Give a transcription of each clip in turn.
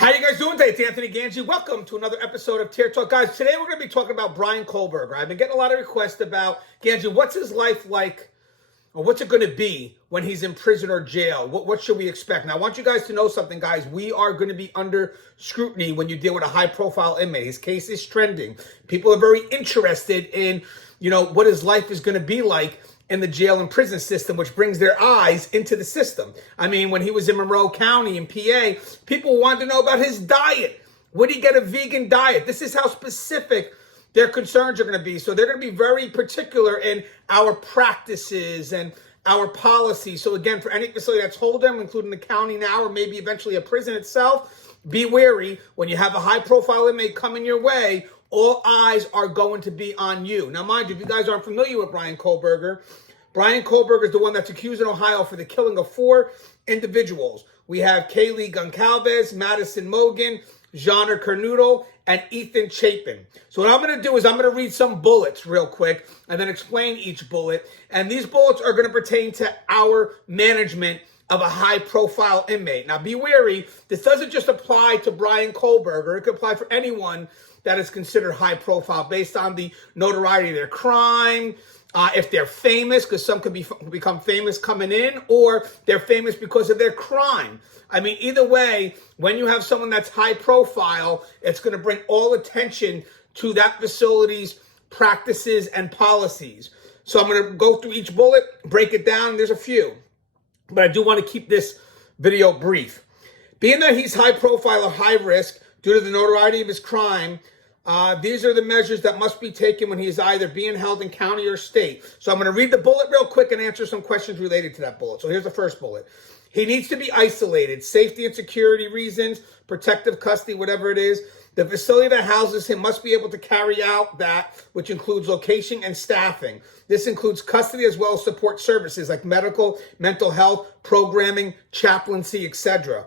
How you guys doing today? It's Anthony Gangi. Welcome to another episode of Tier Talk. Guys, today we're going to be talking about Brian Kohberger. I've been getting a lot of requests about, Gangi, what's his life like, or what's it going to be when he's in prison or jail? What should we expect? Now, I want you guys to know something, guys. We are going to be under scrutiny when you deal with a high-profile inmate. His case is trending. People are very interested in, what his life is going to be like in the jail and prison system, which brings their eyes into the system. I mean, when he was in Monroe County in PA, people wanted to know about his diet. Would he get a vegan diet? This is how specific their concerns are going to be. So they're going to be very particular in our practices and our policies. So again, for any facility that's holding them, including the county now, or maybe eventually a prison itself, be wary when you have a high-profile inmate coming your way. All eyes are going to be on you. Now, mind you, if you guys aren't familiar with Brian Kohberger is the one that's accused in Ohio for the killing of 4 individuals. We have Kaylee Goncalves, Madison Mogan, Genre Carnoodle, and Ethan Chapin. So what I'm going to do is I'm going to read some bullets real quick and then explain each bullet. And these bullets are going to pertain to our management of a high-profile inmate. Now, be wary. This doesn't just apply to Brian Kohberger. It could apply for anyone that is considered high-profile based on the notoriety of their crime, if they're famous, because some could become famous coming in, or they're famous because of their crime. I mean, either way, when you have someone that's high-profile, it's going to bring all attention to that facility's practices and policies. So I'm going to go through each bullet, break it down. There's a few, but I do want to keep this video brief. Being that he's high-profile or high-risk due to the notoriety of his crime, these are the measures that must be taken when he is either being held in county or state. So I'm going to read the bullet real quick and answer some questions related to that bullet. So here's the first bullet. He needs to be isolated, safety and security reasons, protective custody, whatever it is. The facility that houses him must be able to carry out that, which includes location and staffing. This includes custody as well as support services like medical, mental health, programming, chaplaincy, etc.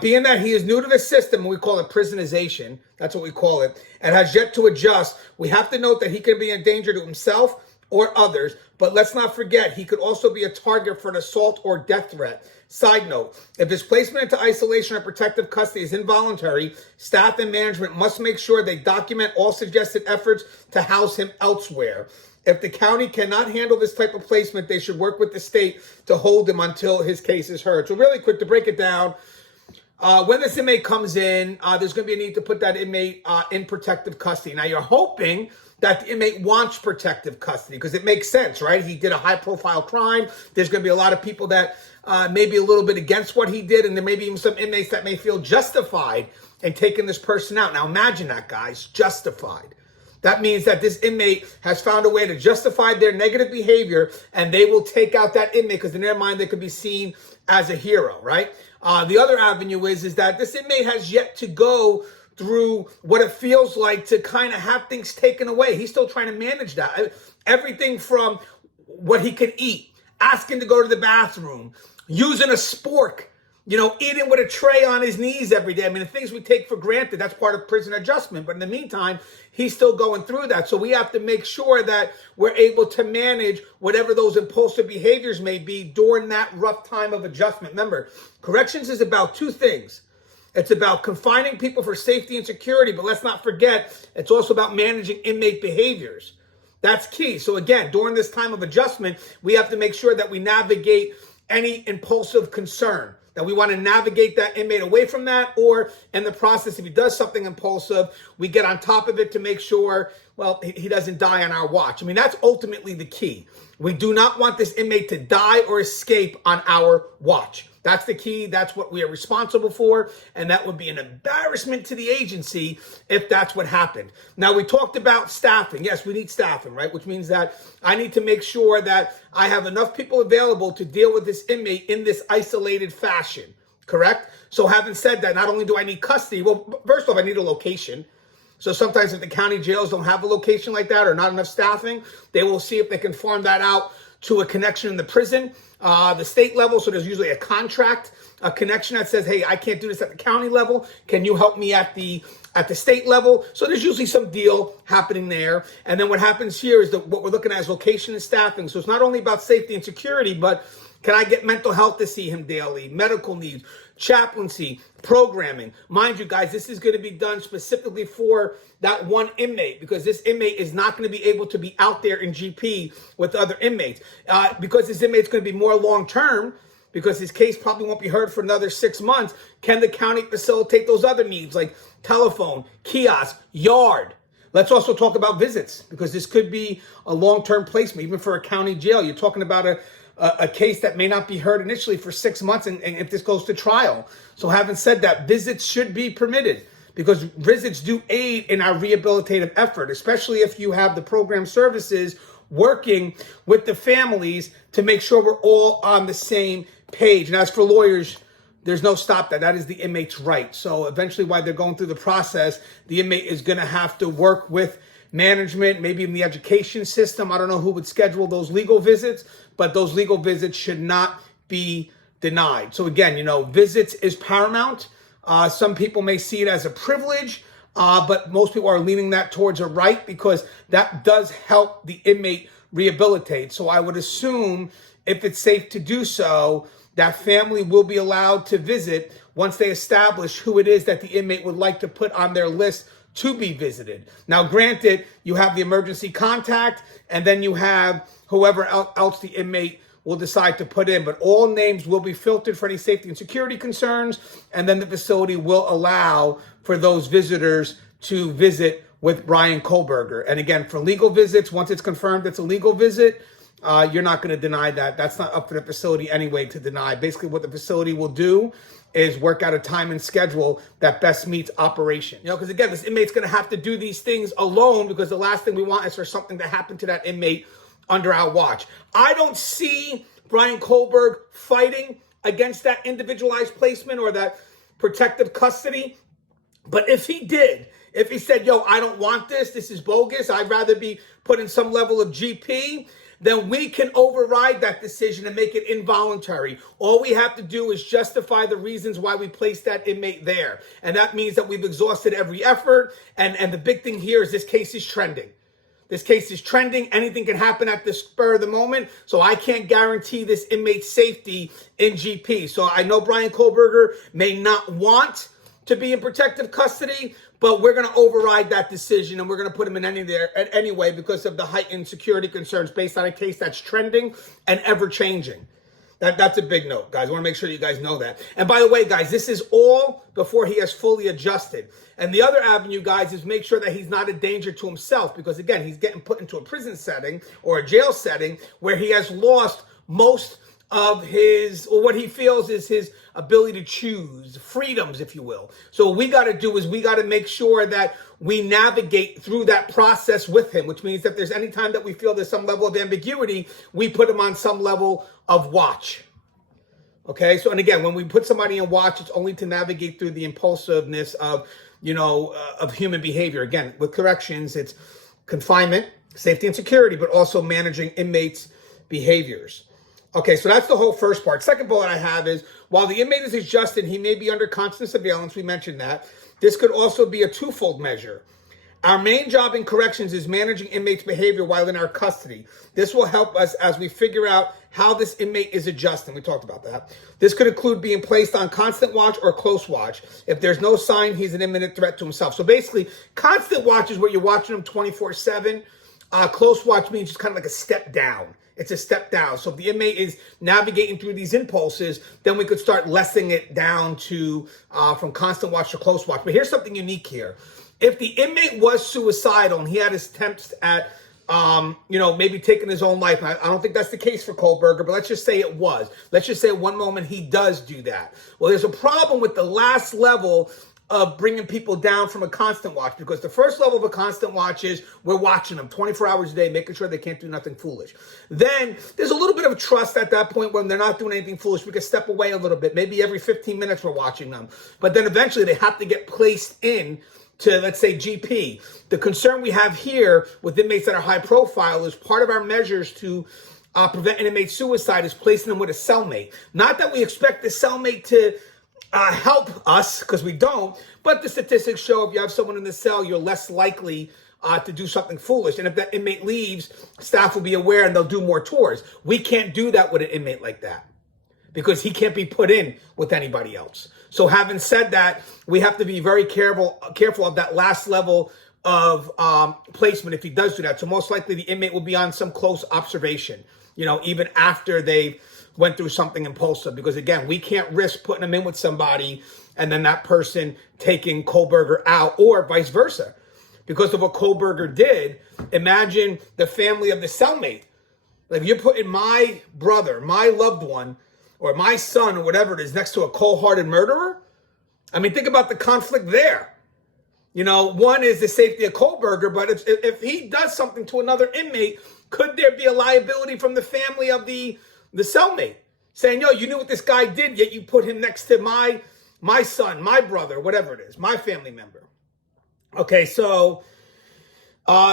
Being that he is new to the system, we call it prisonization, that's what we call it, and has yet to adjust, we have to note that he can be a danger to himself or others, but let's not forget, he could also be a target for an assault or death threat. Side note, if his placement into isolation or protective custody is involuntary, staff and management must make sure they document all suggested efforts to house him elsewhere. If the county cannot handle this type of placement, they should work with the state to hold him until his case is heard. So really quick to break it down, when this inmate comes in, there's going to be a need to put that inmate in protective custody. Now, you're hoping that the inmate wants protective custody because it makes sense, right? He did a high-profile crime. There's going to be a lot of people that may be a little bit against what he did, and there may be even some inmates that may feel justified in taking this person out. Now, imagine that, guys, justified. That means that this inmate has found a way to justify their negative behavior, and they will take out that inmate because in their mind they could be seen as a hero, right? The other avenue is that this inmate has yet to go through what it feels like to kind of have things taken away. He's still trying to manage that. Everything from what he can eat, asking to go to the bathroom, using a spork, eating with a tray on his knees every day. I mean, the things we take for granted, that's part of prison adjustment. But in the meantime, he's still going through that. So we have to make sure that we're able to manage whatever those impulsive behaviors may be during that rough time of adjustment. Remember, corrections is about 2 things. It's about confining people for safety and security, but let's not forget, it's also about managing inmate behaviors. That's key. So again, during this time of adjustment, we have to make sure that we navigate any impulsive concern, that we want to navigate that inmate away from that, or in the process, if he does something impulsive, we get on top of it to make sure, he doesn't die on our watch. I mean, that's ultimately the key. We do not want this inmate to die or escape on our watch. That's the key. That's what we are responsible for. And that would be an embarrassment to the agency if that's what happened. Now, we talked about staffing. Yes, we need staffing, right? Which means that I need to make sure that I have enough people available to deal with this inmate in this isolated fashion, correct? So having said that, not only do I need custody, well, first off, I need a location. So sometimes if the county jails don't have a location like that or not enough staffing, they will see if they can farm that out to a connection in the prison, the state level. So there's usually a contract, a connection that says, hey, I can't do this at the county level. Can you help me at the state level? So there's usually some deal happening there. And then what happens here is that what we're looking at is location and staffing. So it's not only about safety and security, but can I get mental health to see him daily, medical needs, chaplaincy, programming. Mind you, guys, this is going to be done specifically for that one inmate, because this inmate is not going to be able to be out there in GP with other inmates. Because this inmate's going to be more long-term, because his case probably won't be heard for another 6 months, can the county facilitate those other needs like telephone, kiosk, yard? Let's also talk about visits, because this could be a long-term placement, even for a county jail. You're talking about a case that may not be heard initially for 6 months, and if this goes to trial. So having said that, visits should be permitted, because visits do aid in our rehabilitative effort, especially if you have the program services working with the families to make sure we're all on the same page. And as for lawyers, there's no stop that. That is the inmate's right. So eventually, while they're going through the process, the inmate is going to have to work with management, maybe in the education system. I don't know who would schedule those legal visits, but those legal visits should not be denied. So again, visits is paramount. Some people may see it as a privilege, but most people are leaning that towards a right, because that does help the inmate rehabilitate. So I would assume, if it's safe to do so, that family will be allowed to visit once they establish who it is that the inmate would like to put on their list to be visited. Now, granted, you have the emergency contact, and then you have whoever else the inmate will decide to put in, but all names will be filtered for any safety and security concerns, and then the facility will allow for those visitors to visit with Brian Kohberger. And again, for legal visits, once it's confirmed it's a legal visit, you're not going to deny that. That's not up to the facility anyway to deny. Basically, what the facility will do is work out a time and schedule that best meets operation. Because again, this inmate's going to have to do these things alone, because the last thing we want is for something to happen to that inmate under our watch. I don't see Brian Kohberger fighting against that individualized placement or that protective custody. But if he did, if he said, yo, I don't want this, this is bogus, I'd rather be put in some level of GP, then we can override that decision and make it involuntary. All we have to do is justify the reasons why we placed that inmate there. And that means that we've exhausted every effort. And the big thing here is this case is trending. This case is trending. Anything can happen at the spur of the moment. So I can't guarantee this inmate's safety in GP. So I know Brian Kohberger may not want to be in protective custody, but we're going to override that decision, and we're going to put him in anyway because of the heightened security concerns based on a case that's trending and ever changing. That's a big note, guys. I want to make sure you guys know that. And by the way, guys, this is all before he has fully adjusted. And the other avenue, guys, is make sure that he's not a danger to himself, because again, he's getting put into a prison setting or a jail setting where he has lost most of his, or what he feels is his ability to choose, freedoms, if you will. So what we got to do is we got to make sure that we navigate through that process with him, which means that there's any time that we feel there's some level of ambiguity, we put him on some level of watch. Okay, so, and again, when we put somebody in watch, it's only to navigate through the impulsiveness of, of human behavior. Again, with corrections, it's confinement, safety and security, but also managing inmates' behaviors. Okay, so that's the whole first part. Second bullet I have is, while the inmate is adjusted, he may be under constant surveillance. We mentioned that. This could also be a twofold measure. Our main job in corrections is managing inmates' behavior while in our custody. This will help us as we figure out how this inmate is adjusting. We talked about that. This could include being placed on constant watch or close watch if there's no sign he's an imminent threat to himself. So basically, constant watch is where you're watching him 24/7. Close watch means it's kind of like a step down. It's a step down. So if the inmate is navigating through these impulses, then we could start lessening it down to from constant watch to close watch. But here's something unique here. If the inmate was suicidal and he had his attempts at, maybe taking his own life, I don't think that's the case for Kohberger, but let's just say it was. Let's just say at one moment he does do that. Well, there's a problem with the last level of bringing people down from a constant watch, because the first level of a constant watch is we're watching them 24 hours a day, making sure they can't do nothing foolish. Then there's a little bit of trust at that point when they're not doing anything foolish. We can step away a little bit. Maybe every 15 minutes we're watching them. But then eventually they have to get placed in to, let's say, GP. The concern we have here with inmates that are high profile is part of our measures to prevent an inmate suicide is placing them with a cellmate. Not that we expect the cellmate to help us, because we don't, but the statistics show if you have someone in the cell, you're less likely to do something foolish. And if that inmate leaves, staff will be aware and they'll do more tours. We can't do that with an inmate like that. because he can't be put in with anybody else. So having said that, we have to be very careful of that last level of placement if he does do that. So most likely the inmate will be on some close observation, even after they went through something impulsive, because again, we can't risk putting them in with somebody and then that person taking Kohberger out, or vice versa. Because of what Kohberger did, imagine the family of the cellmate. Like, if you're putting my brother, my loved one, or my son, or whatever it is, next to a cold-hearted murderer, I mean, think about the conflict there. One is the safety of Kohberger, but if he does something to another inmate, could there be a liability from the family of the cellmate? Saying, yo, you knew what this guy did, yet you put him next to my son, my brother, whatever it is, my family member. Okay, so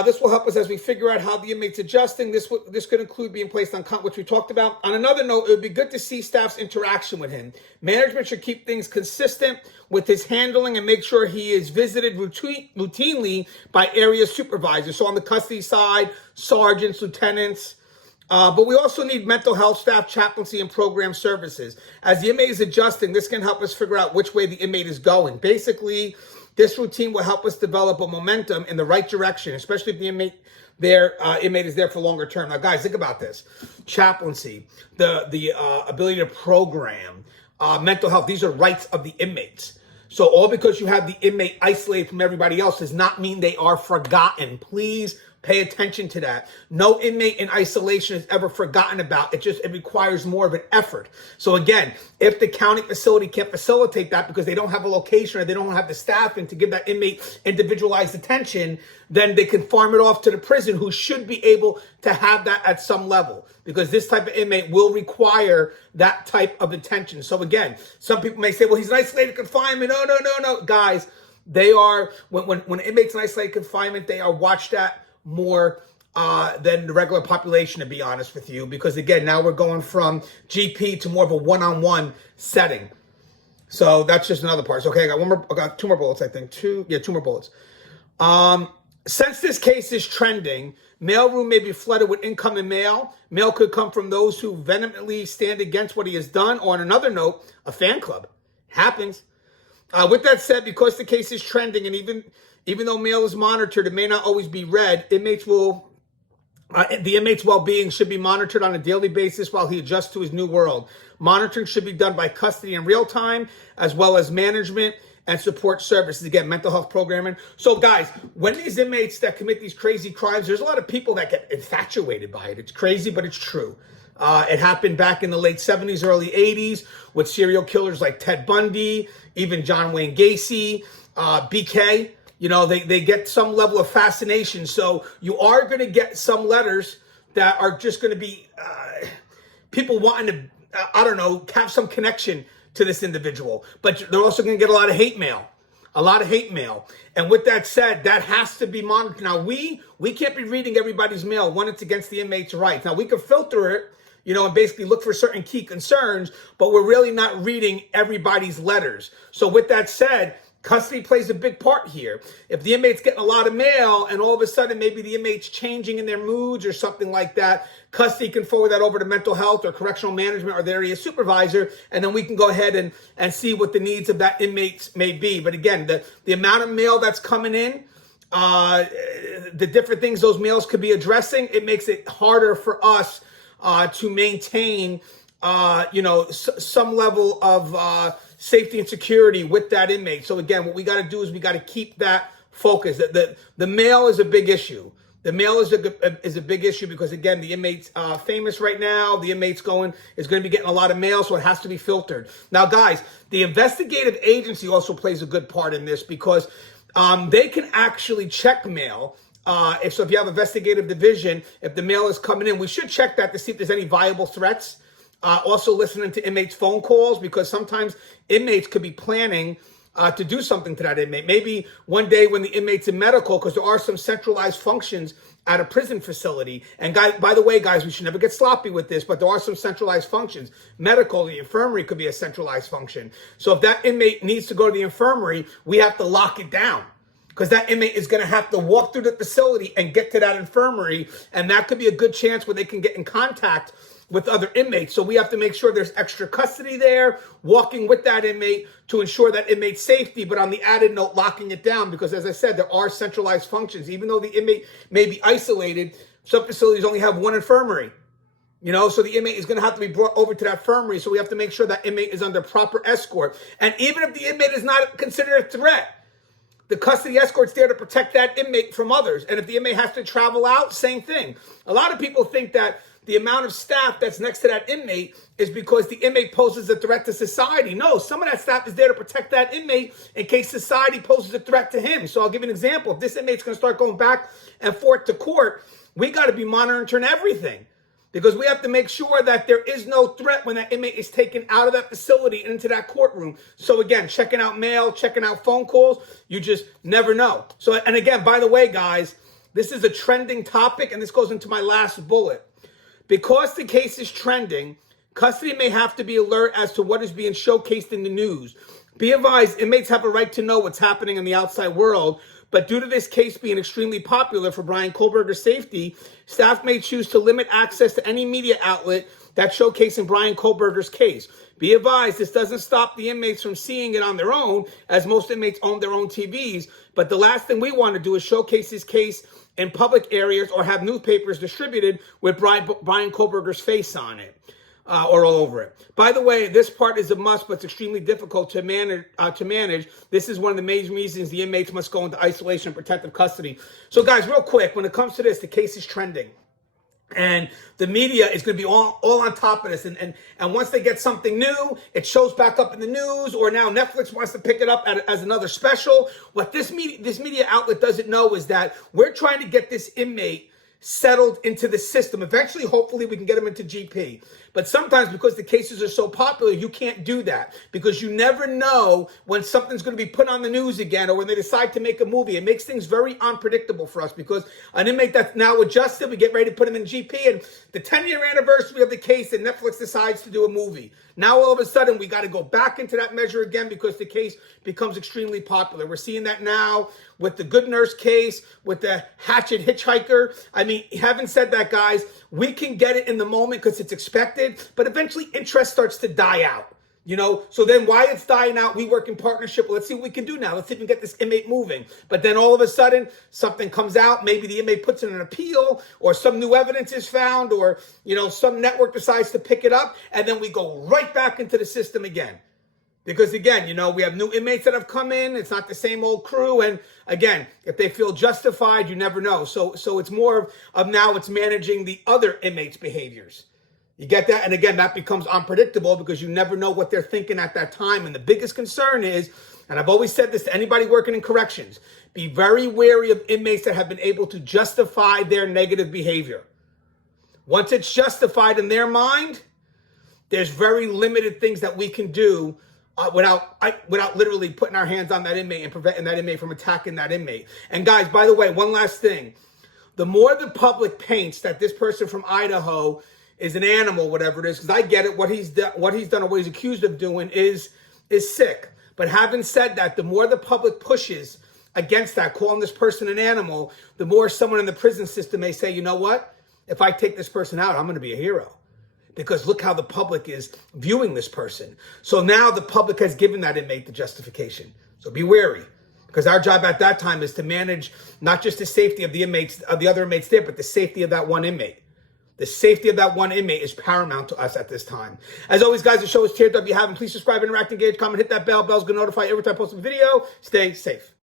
this will help us as we figure out how the inmate's adjusting. This could include being placed on count, which we talked about. On another note, it would be good to see staff's interaction with him. Management should keep things consistent with his handling and make sure he is visited routinely by area supervisors. So on the custody side, sergeants, lieutenants. But we also need mental health staff, chaplaincy, and program services. As the inmate is adjusting, this can help us figure out which way the inmate is going. Basically, this routine will help us develop a momentum in the right direction, especially if the inmate is there for longer term. Now, guys, think about this. Chaplaincy, the ability to program, mental health, these are rights of the inmates. So all because you have the inmate isolated from everybody else does not mean they are forgotten. Please pay attention to that. No inmate in isolation is ever forgotten about. It requires more of an effort. So again, if the county facility can't facilitate that because they don't have a location or they don't have the staffing to give that inmate individualized attention, then they can farm it off to the prison, who should be able to have that at some level, because this type of inmate will require that type of attention. So again, some people may say, well, he's in isolated confinement. No. Guys, they are, when inmates in isolated confinement, they are watched at more than the regular population, to be honest with you, because again, now we're going from GP to more of a one-on-one setting. So that's just another part. So, okay, I got two more bullets, I think. Two more bullets. Since this case is trending, mailroom may be flooded with incoming mail. Mail could come from those who vehemently stand against what he has done, or on another note, a fan club. Happens. With that said, because the case is trending, and even though mail is monitored, it may not always be read. The inmate's well-being should be monitored on a daily basis while he adjusts to his new world. Monitoring should be done by custody in real time, as well as management and support services. Again, mental health programming. So guys, when these inmates that commit these crazy crimes, there's a lot of people that get infatuated by it. It's crazy, but it's true. It happened back in the late 70s, early 80s with serial killers like Ted Bundy, even John Wayne Gacy, BK. They get some level of fascination. So you are going to get some letters that are just going to be people wanting to, have some connection to this individual. But they're also going to get a lot of hate mail. And with that said, that has to be monitored. Now, we can't be reading everybody's mail when it's against the inmate's rights. Now, we can filter it, and basically look for certain key concerns, but we're really not reading everybody's letters. So with that said, custody plays a big part here. If the inmate's getting a lot of mail and all of a sudden maybe the inmate's changing in their moods or something like that, custody can forward that over to mental health or correctional management or the area supervisor, and then we can go ahead and see what the needs of that inmate may be. But again, the amount of mail that's coming in, the different things those mails could be addressing, it makes it harder for us to maintain, some level of safety and security with that inmate. So again, what we got to do is we got to keep that focus. The mail is a big issue. The mail is a big issue because again, the inmate's famous right now. The inmate's is going to be getting a lot of mail, so it has to be filtered. Now, guys, the investigative agency also plays a good part in this because they can actually check mail. If you have investigative division, if the mail is coming in, we should check that to see if there's any viable threats. Also listening to inmates' phone calls, because sometimes inmates could be planning to do something to that inmate. Maybe one day when the inmate's in medical, because there are some centralized functions at a prison facility. And by the way, guys, we should never get sloppy with this, but there are some centralized functions. Medical, the infirmary could be a centralized function. So if that inmate needs to go to the infirmary, we have to lock it down, because that inmate is going to have to walk through the facility and get to that infirmary. And that could be a good chance where they can get in contact with other inmates. So we have to make sure there's extra custody there, walking with that inmate to ensure that inmate's safety, but on the added note, locking it down, because as I said, there are centralized functions. Even though the inmate may be isolated, some facilities only have one infirmary. So the inmate is going to have to be brought over to that infirmary. So we have to make sure that inmate is under proper escort. And even if the inmate is not considered a threat, the custody escort's there to protect that inmate from others. And if the inmate has to travel out, same thing. A lot of people think that the amount of staff that's next to that inmate is because the inmate poses a threat to society. No, some of that staff is there to protect that inmate in case society poses a threat to him. So I'll give you an example. If this inmate's going to start going back and forth to court, we got to be monitoring everything, because we have to make sure that there is no threat when that inmate is taken out of that facility and into that courtroom. So again, checking out mail, checking out phone calls, you just never know. So, and again, by the way, guys, this is a trending topic, and this goes into my last bullet. Because the case is trending, custody may have to be alert as to what is being showcased in the news. Be advised, inmates have a right to know what's happening in the outside world, but due to this case being extremely popular for Brian Kohberger's safety, staff may choose to limit access to any media outlet that's showcasing Brian Kohberger's case. Be advised, this doesn't stop the inmates from seeing it on their own, as most inmates own their own TVs, but the last thing we want to do is showcase this case in public areas or have newspapers distributed with Brian Kohberger's face on it or all over it. By the way, this part is a must, but it's extremely difficult to manage. This is one of the main reasons the inmates must go into isolation and protective custody. So guys, real quick, when it comes to this, the case is trending. And the media is going to be all on top of this. And once they get something new, it shows back up in the news, or now Netflix wants to pick it up as another special. What this media outlet doesn't know is that we're trying to get this inmate settled into the system. Eventually, hopefully, we can get him into GP. But sometimes, because the cases are so popular, you can't do that, because you never know when something's going to be put on the news again, or when they decide to make a movie. It makes things very unpredictable for us, because an inmate that's now adjusted, we get ready to put him in GP, and the 10-year anniversary of the case, and Netflix decides to do a movie. Now, all of a sudden, we got to go back into that measure again, because the case becomes extremely popular. We're seeing that now with the Good Nurse case, with the Hatchet hitchhiker. I mean, having said that, guys, we can get it in the moment because it's expected, but eventually interest starts to die out. So then while it's dying out, we work in partnership. Let's see what we can do now. Let's see if we can get this inmate moving. But then all of a sudden, something comes out. Maybe the inmate puts in an appeal, or some new evidence is found, or, some network decides to pick it up, and then we go right back into the system again. Because again, we have new inmates that have come in. It's not the same old crew. And again, if they feel justified, you never know. So it's more of now it's managing the other inmates' behaviors. You get that? And again, that becomes unpredictable, because you never know what they're thinking at that time. And the biggest concern is, and I've always said this to anybody working in corrections, be very wary of inmates that have been able to justify their negative behavior. Once it's justified in their mind, there's very limited things that we can do without literally putting our hands on that inmate and preventing that inmate from attacking that inmate. And guys, by the way, one last thing. The more the public paints that this person from Idaho is an animal, whatever it is, because I get it, what he's done or what he's accused of doing is sick. But having said that, the more the public pushes against that, calling this person an animal, the more someone in the prison system may say, you know what? If I take this person out, I'm going to be a hero. Because look how the public is viewing this person. So now the public has given that inmate the justification. So be wary, because our job at that time is to manage not just the safety of the inmates, of the other inmates there, but the safety of that one inmate. The safety of that one inmate is paramount to us at this time. As always, guys, the show is teared up. If you haven't, please subscribe, interact, engage, comment, hit that bell. Bell's going to notify you every time I post a video. Stay safe.